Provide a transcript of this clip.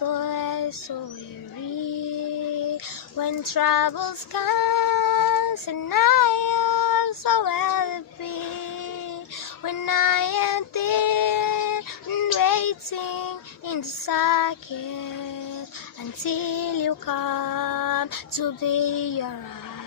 so weary. When troubles comes and I am so happy. When I am there and waiting in the socket until you come to be your